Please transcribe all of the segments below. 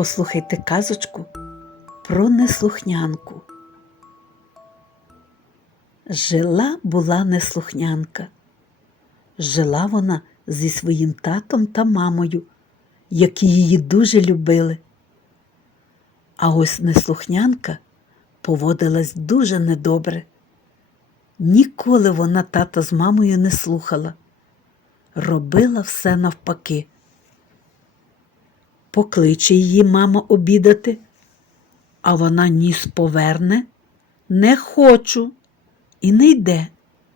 Послухайте казочку про неслухнянку. Жила була неслухнянка. Жила вона зі своїм татом та мамою, які її дуже любили. А ось неслухнянка поводилась дуже недобре. Ніколи вона тата з мамою не слухала, робила все навпаки. Покличе її мама обідати, а вона ніс поверне, не хочу. І не йде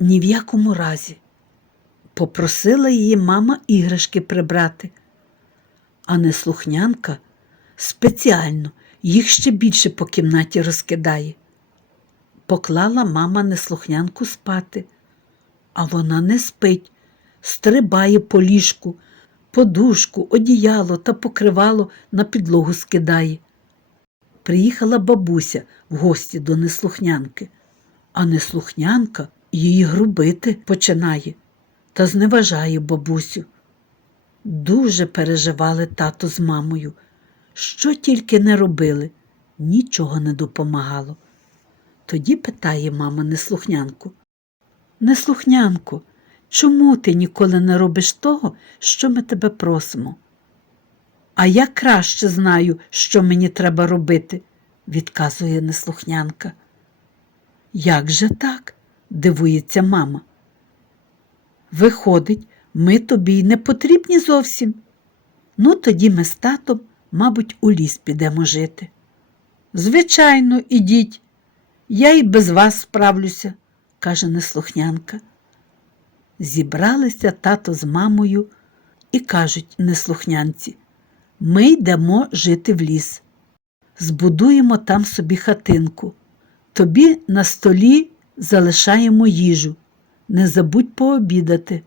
ні в якому разі. Попросила її мама іграшки прибрати, а неслухнянка спеціально їх ще більше по кімнаті розкидає. Поклала мама неслухнянку спати, а вона не спить, стрибає по ліжку, подушку, одіяло та покривало на підлогу скидає. Приїхала бабуся в гості до неслухнянки, а неслухнянка її грубити починає та зневажає бабусю. Дуже переживали тато з мамою. Що тільки не робили, нічого не допомагало. Тоді питає мама неслухнянку. Неслухнянку, чому ти ніколи не робиш того, що ми тебе просимо? А я краще знаю, що мені треба робити, відказує неслухнянка. Як же так? дивується мама. Виходить, ми тобі й не потрібні зовсім. Ну, тоді ми з татом, мабуть, у ліс підемо жити. Звичайно, ідіть. Я й без вас справлюся, каже неслухнянка. Зібралися тато з мамою і кажуть неслухнянці, ми йдемо жити в ліс. Збудуємо там собі хатинку. Тобі на столі залишаємо їжу. Не забудь пообідати.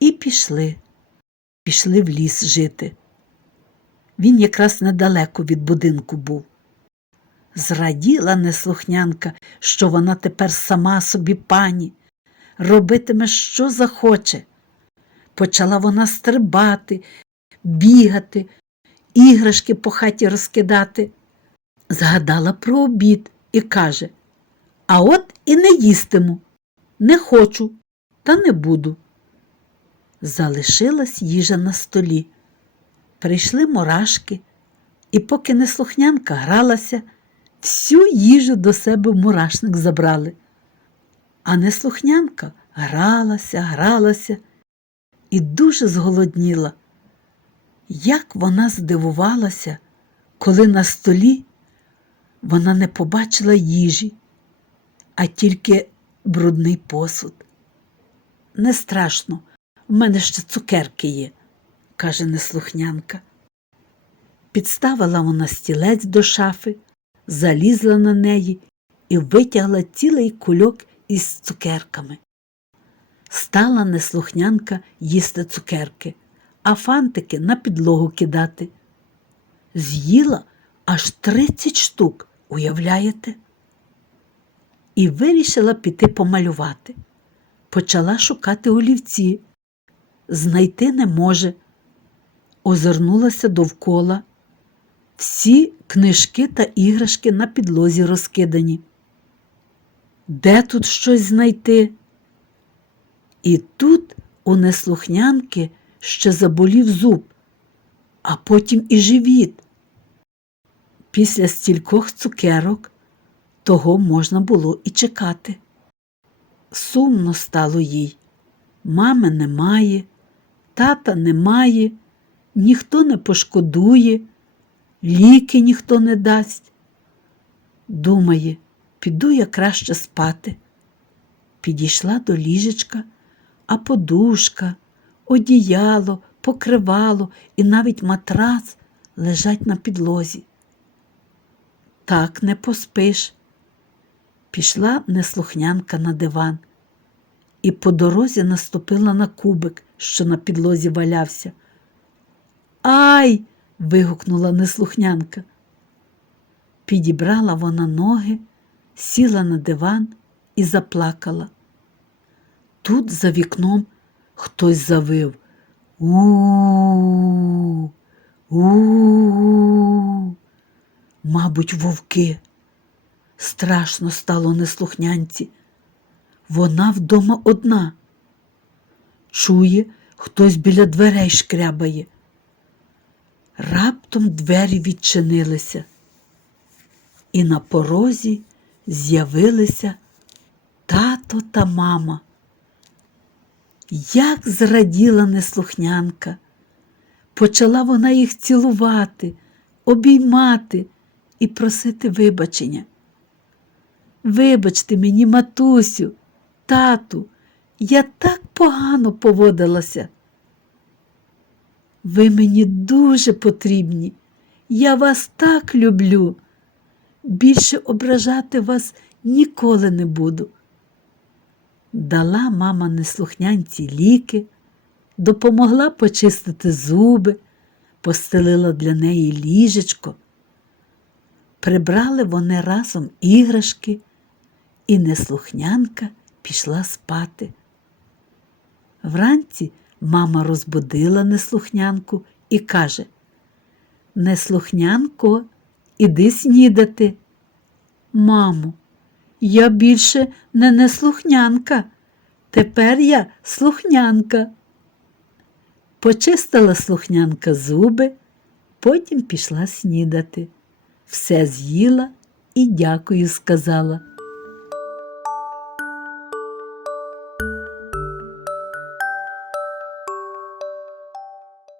І пішли. Пішли в ліс жити. Він якраз недалеко від будинку був. Зраділа неслухнянка, що вона тепер сама собі пані, робитиме, що захоче. Почала вона стрибати, бігати, іграшки по хаті розкидати. Згадала про обід і каже А от і не їстиму, не хочу, та не буду. Залишилась їжа на столі. Прийшли мурашки, і поки неслухнянка гралася, всю їжу до себе в мурашник забрали. А неслухнянка гралася, гралася і дуже зголодніла. Як вона здивувалася, коли на столі вона не побачила їжі, а тільки брудний посуд. Не страшно, в мене ще цукерки є, каже неслухнянка. Підставила вона стілець до шафи, залізла на неї і витягла цілий кульок із цукерками. Стала неслухнянка їсти цукерки, а фантики на підлогу кидати. З'їла аж тридцять штук, уявляєте? І вирішила піти помалювати. Почала шукати олівці. Знайти не може. Озирнулася довкола. Всі книжки та іграшки на підлозі розкидані. Де тут щось знайти? І тут у неслухнянки ще заболів зуб, а потім і живіт. Після стількох цукерок того можна було і чекати. Сумно стало їй. Мами немає, тата немає, ніхто не пошкодує, ліки ніхто не дасть. Думає, піду я краще спати. Підійшла до ліжечка, а подушка, одіяло, покривало і навіть матрац лежать на підлозі. Так не поспиш. Пішла неслухнянка на диван і по дорозі наступила на кубик, що на підлозі валявся. Ай! вигукнула неслухнянка. Підібрала вона ноги, сіла на диван і заплакала. Тут за вікном хтось завив у у Мабуть, вовки. Страшно стало неслухнянці. Вона вдома одна. Чує, хтось біля дверей шкрябає. Раптом двері відчинилися, і на порозі з'явилися тато та мама. Як зраділа неслухнянка. Почала вона їх цілувати, обіймати і просити вибачення. Вибачте мені, матусю, тату, я так погано поводилася. Ви мені дуже потрібні, я вас так люблю. Більше ображати вас ніколи не буду. Дала мама неслухнянці ліки, допомогла почистити зуби, постелила для неї ліжечко. Прибрали вони разом іграшки, і неслухнянка пішла спати. Вранці мама розбудила неслухнянку і каже: Неслухнянко, іди снідати. Мамо, я більше не неслухнянка, тепер я слухнянка. Почистила слухнянка зуби, потім пішла снідати. Все з'їла і дякую сказала.